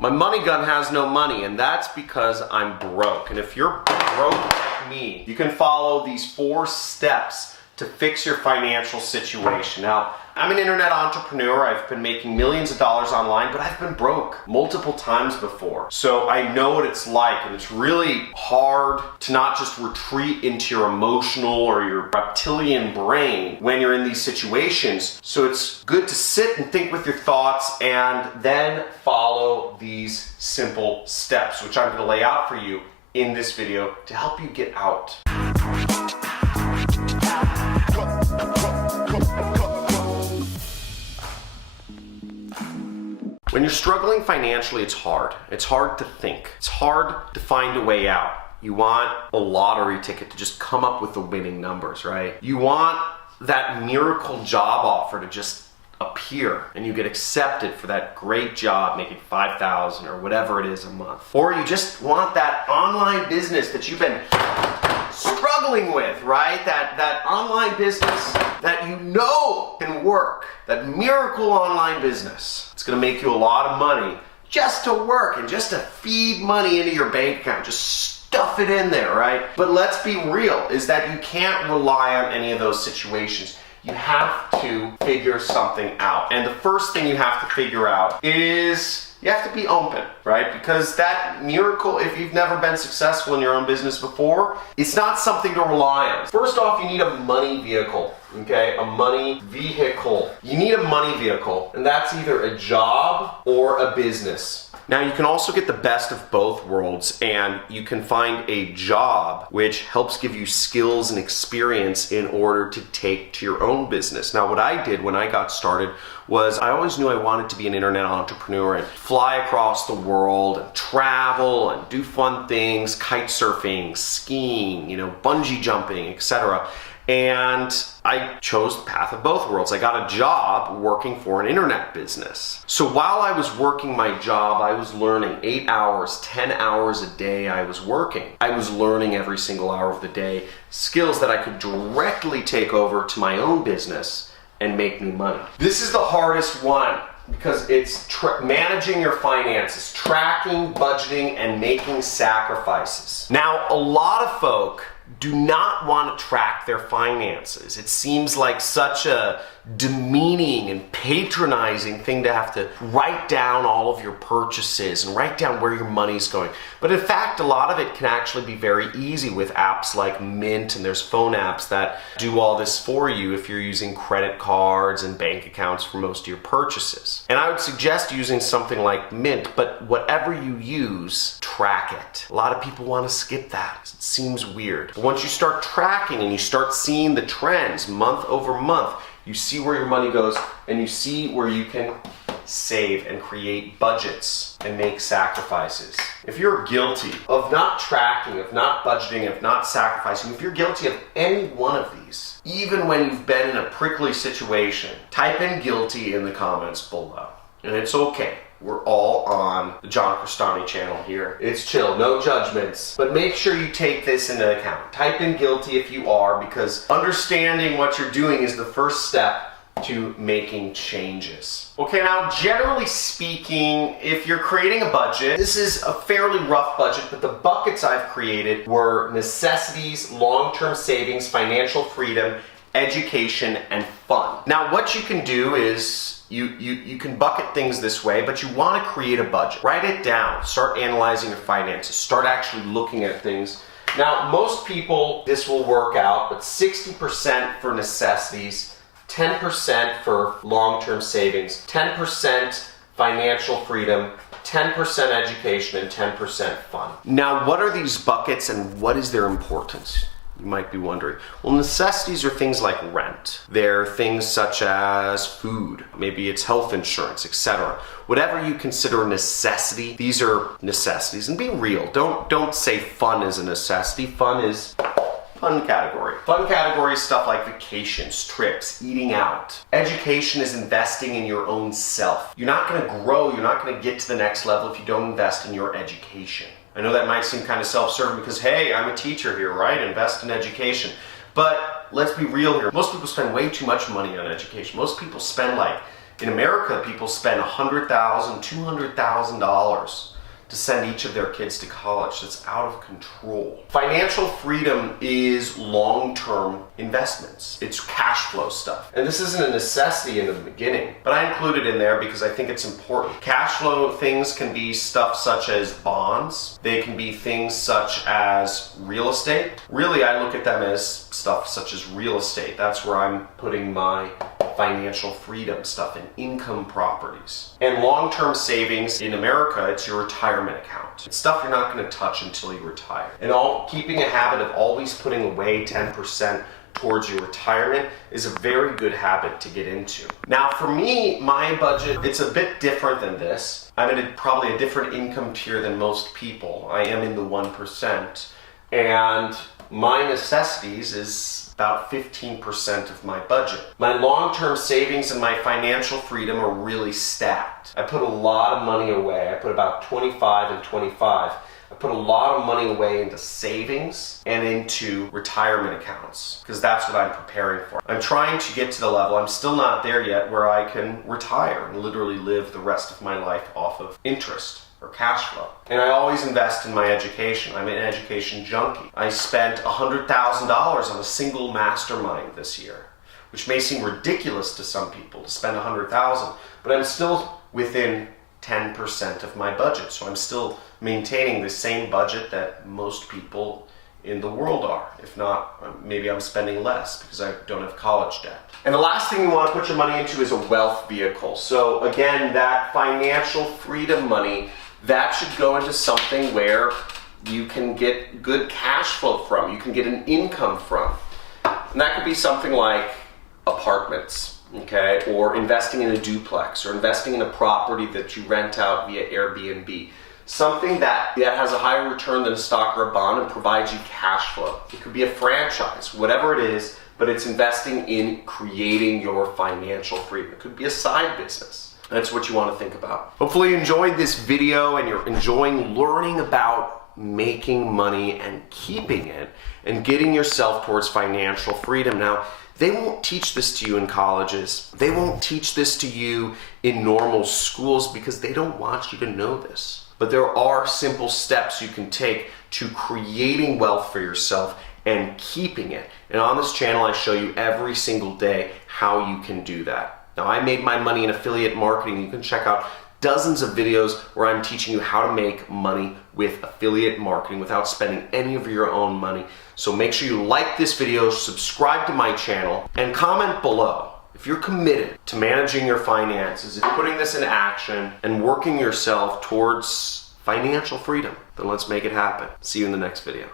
My money gun has no money, and that's because I'm broke. And if you're broke like me, you can follow these 4 steps to fix your financial situation. Now, I'm an internet entrepreneur. I've been making millions of dollars online, but I've been broke multiple times before. So I know what it's like, and it's really hard to not just retreat into your emotional or your reptilian brain when you're in these situations. So it's good to sit and think with your thoughts and then follow these simple steps, which I'm going to lay out for you in this video to help you get out. When you're struggling financially, it's hard. It's hard to think. It's hard to find a way out. You want a lottery ticket to just come up with the winning numbers, right? You want that miracle job offer to just appear and you get accepted for that great job making $5,000 or whatever it is a month. Or you just want that online business that you've been struggling with, right? That online business that you know can work, that miracle online business. It's gonna make you a lot of money just to work and just to feed money into your bank account, just stuff it in there, right? But let's be real, is that you can't rely on any of those situations. You have to figure something out. And the first thing you have to figure out is you have to be open, right? Because that miracle, if you've never been successful in your own business before, it's not something to rely on. First off, you need a money vehicle, okay? A money vehicle. You need a money vehicle, and that's either a job or a business. Now, you can also get the best of both worlds, and you can find a job which helps give you skills and experience in order to take to your own business. Now, what I did when I got started was I always knew I wanted to be an internet entrepreneur and fly across the world and travel and do fun things, kite surfing, skiing, bungee jumping, etc. And I chose the path of both worlds. I got a job working for an internet business. So while I was working my job, I was learning 8 hours, 10 hours a day I was working. I was learning every single hour of the day skills that I could directly take over to my own business and make new money. This is the hardest one because it's managing your finances, tracking, budgeting, and making sacrifices. Now, a lot of folk do not want to track their finances. It seems like such a demeaning and patronizing thing to have to write down all of your purchases and write down where your money's going. But in fact, a lot of it can actually be very easy with apps like Mint, and there's phone apps that do all this for you if you're using credit cards and bank accounts for most of your purchases. And I would suggest using something like Mint, but whatever you use, track it. A lot of people want to skip that. It seems weird. But once you start tracking and you start seeing the trends month over month, you see where your money goes and you see where you can save and create budgets and make sacrifices. If you're guilty of not tracking, of not budgeting, of not sacrificing, if you're guilty of any one of these, even when you've been in a prickly situation, type in guilty in the comments below. And it's okay. We're all on the John Crestani channel here. It's chill, no judgments. But make sure you take this into account. Type in guilty if you are, because understanding what you're doing is the first step to making changes. Okay, now generally speaking, if you're creating a budget, this is a fairly rough budget, but the buckets I've created were necessities, long-term savings, financial freedom, education, and fun. Now what you can do is you can bucket things this way, but you want to create a budget. Write it down. Start analyzing your finances. Start actually looking at things. Now, most people, this will work out, but 60% for necessities, 10% for long-term savings, 10% financial freedom, 10% education, and 10% fun. Now, what are these buckets and what is their importance? You might be wondering. Well, necessities are things like rent. They're things such as food, maybe it's health insurance, etc. Whatever you consider a necessity, these are necessities. And be real, don't say fun is a necessity. Fun is fun category. Fun category is stuff like vacations, trips, eating out. Education is investing in your own self. You're not gonna grow, you're not gonna get to the next level if you don't invest in your education. I know that might seem kind of self-serving because, hey, I'm a teacher here, right? Invest in education. But let's be real here. Most people spend way too much money on education. Most people spend like In America, people spend $100,000, $200,000 to send each of their kids to college. That's out of control. Financial freedom is long-term investments. It's cash flow stuff. And this isn't a necessity in the beginning, but I include it in there because I think it's important. Cash flow things can be stuff such as bonds. They can be things such as real estate. Really, I look at them as stuff such as real estate. That's where I'm putting my financial freedom stuff in, income properties. And long-term savings in America, it's your retirement account. It's stuff you're not going to touch until you retire. And keeping a habit of always putting away 10% towards your retirement is a very good habit to get into. Now for me, my budget, it's a bit different than this. I'm in probably a different income tier than most people. I am in the 1%. And my necessities is about 15% of my budget. My long-term savings and my financial freedom are really stacked. I put a lot of money away. I put about 25 and 25. I put a lot of money away into savings and into retirement accounts because that's what I'm preparing for. I'm trying to get to the level, I'm still not there yet, where I can retire and literally live the rest of my life off of interest or cash flow. And I always invest in my education. I'm an education junkie. I spent $100,000 on a single mastermind this year, which may seem ridiculous to some people to spend $100,000, but I'm still within 10% of my budget. So I'm still maintaining the same budget that most people in the world are. If not, maybe I'm spending less because I don't have college debt. And the last thing you want to put your money into is a wealth vehicle. So again, that financial freedom money, that should go into something where you can get good cash flow from, you can get an income from. And that could be something like apartments, okay? Or investing in a duplex, or investing in a property that you rent out via Airbnb. Something that has a higher return than a stock or a bond and provides you cash flow. It could be a franchise, whatever it is, but it's investing in creating your financial freedom. It could be a side business. That's what you want to think about. Hopefully you enjoyed this video and you're enjoying learning about making money and keeping it and getting yourself towards financial freedom. Now, they won't teach this to you in colleges. They won't teach this to you in normal schools because they don't want you to know this. But there are simple steps you can take to creating wealth for yourself and keeping it. And on this channel, I show you every single day how you can do that. Now, I made my money in affiliate marketing. You can check out dozens of videos where I'm teaching you how to make money with affiliate marketing without spending any of your own money. So make sure you like this video, subscribe to my channel, and comment below. If you're committed to managing your finances, if you're putting this in action and working yourself towards financial freedom, then let's make it happen. See you in the next video.